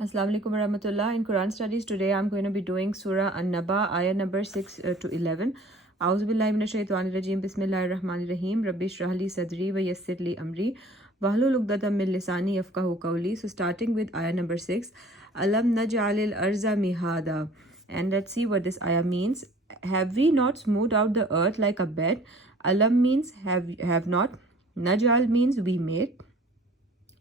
Assalamu alaikum warahmatullah. In Quran studies today, I'm going to be doing Surah An-Naba, ayah number 6 to 11. A'udhu billahi minash shaitanir rajim. Bismillahir rahmanir rahim. Rabbi shrah li sadri wa yassir li amri. Wahlul 'uqdatam min lisani yafqahu qawli. So starting with ayah number 6. Alam naj'alil arza mihada. And let's see what this ayah means. Have we not smoothed out the earth like a bed? Alam means have not. Naj'al means we made.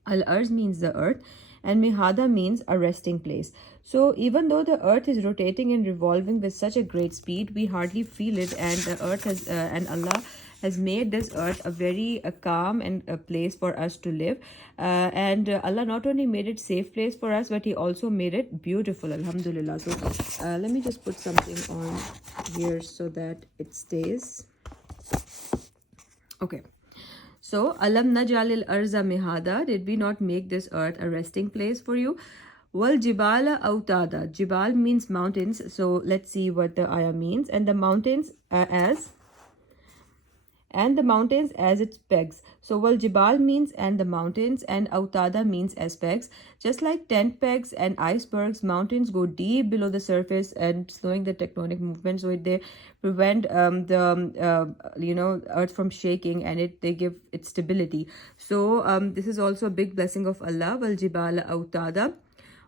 Al-Arz means the earth, and Mihada means a resting place. So even though the earth is rotating and revolving with such a great speed, we hardly feel it, and the earth has and Allah has made this earth a very calm and a place for us to live. And Allah not only made it safe place for us, but He also made it beautiful. Alhamdulillah. So let me just put something on here so that it stays. Okay. So, alam naj'alil arza mihada, did we not make this earth a resting place for you? Wal jibala autada. Jibal means mountains. So, let's see what the ayah means. And the mountains as its pegs. So wal jibal means and the mountains, and autada means as pegs. Just like tent pegs and icebergs, mountains go deep below the surface and slowing the tectonic movement, so they prevent the earth from shaking, and they give it stability. So this is also a big blessing of Allah. Wal jibala autada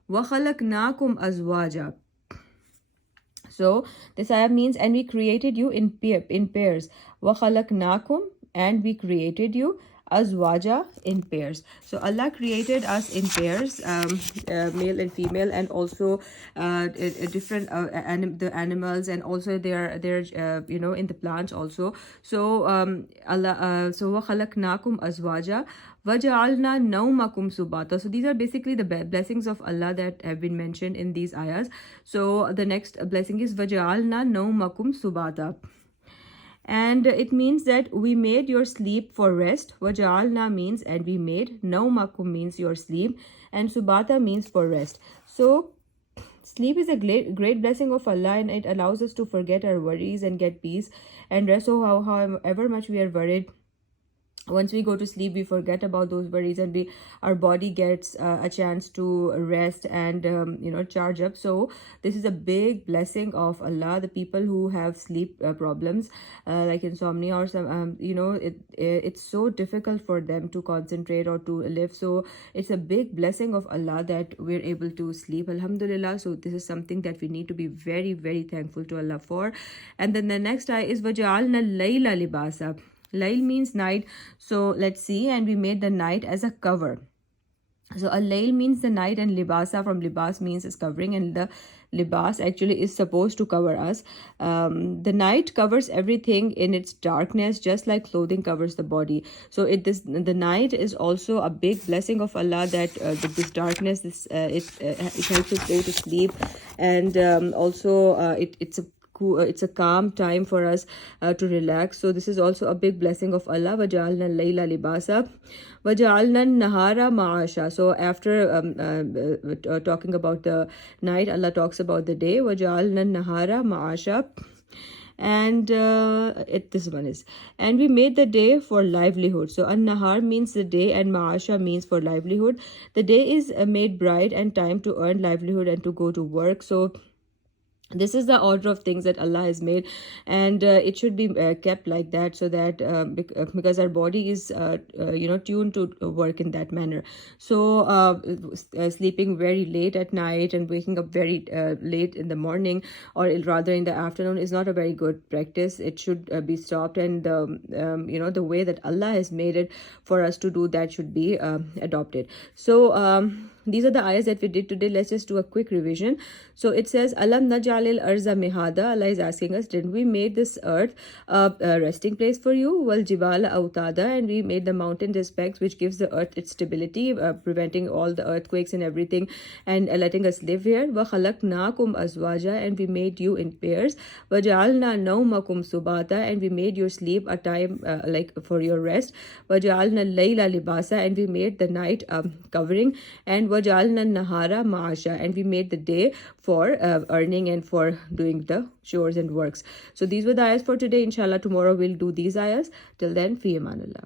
wa khalaqnakum azwaja. So this ayah means, and we created you in pairs. Wa khalaqnakum, and we created you azwaja, in pairs. So Allah created us in pairs, male and female, and also different the animals, and also they're in the plants also. So Allah so wa khalaqnakum azwaja وَجَعَلْنَا نَوْمَكُمْ subata. So these are basically the blessings of Allah that have been mentioned in these ayahs. So the next blessing is وَجَعَلْنَا نَوْمَكُمْ subata. And it means that we made your sleep for rest. وَجَعَلْنَا means and we made. نَوْمَكُمْ means your sleep. And subata means for rest. So sleep is a great blessing of Allah, and it allows us to forget our worries and get peace and rest. So however much we are worried, once we go to sleep, we forget about those worries, and our body gets a chance to rest and charge up. So this is a big blessing of Allah. The people who have sleep problems like insomnia or some it's so difficult for them to concentrate or to live. So it's a big blessing of Allah that we're able to sleep, alhamdulillah. So this is something that we need to be very, very thankful to Allah for. And then the next ayah is وَجَعَلْنَا اللَّيْلَ لِبَاسًا. Layl means night. So let's see. And we made the night as a cover. So a layl means the night, and libasa from libas means is covering, and the libas actually is supposed to cover us. The night covers everything in its darkness, just like clothing covers the body. So the night is also a big blessing of Allah, that this darkness, it helps us go to sleep, and also it's a calm time for us to relax. So this is also a big blessing of Allah. وَجَعَلْنَا اللَّيْلَ لِبَاسًا وَجَعَلْنَا النَّهَارَ مَعَاشًا. So after talking about the night, Allah talks about the day. وَجَعَلْنَا النَّهَارَ مَعَاشًا. And this one is, and we made the day for livelihood. So an-nahar means the day, and ma'asha means for livelihood. The day is made bright and time to earn livelihood and to go to work. So this is the order of things that Allah has made, and it should be kept like that, so that because our body is tuned to work in that manner. So sleeping very late at night and waking up very late in the morning, or rather in the afternoon, is not a very good practice. It should be stopped, and the way that Allah has made it for us to do that should be adopted. So these are the ayahs that we did today. Let's just do a quick revision. So it says, Alam naj'alil arza mihada. Allah is asking us, did we make this earth a resting place for you? Wal jibala autada, and we made the mountains as pegs, which gives the earth its stability, preventing all the earthquakes and everything, and letting us live here. Wa khalaqnakum azwaja, and we made you in pairs. Wa ja'alna nawmakum subata, and we made your sleep a time like for your rest. Wa ja'alna layla libasa, and we made the night covering. And وَجَعَلْنَا النَّهَارَ مَعَاشًا, and we made the day for earning and for doing the chores and works. So these were the ayahs for today. Inshallah, tomorrow we'll do these ayahs. Till then, fi amanullah.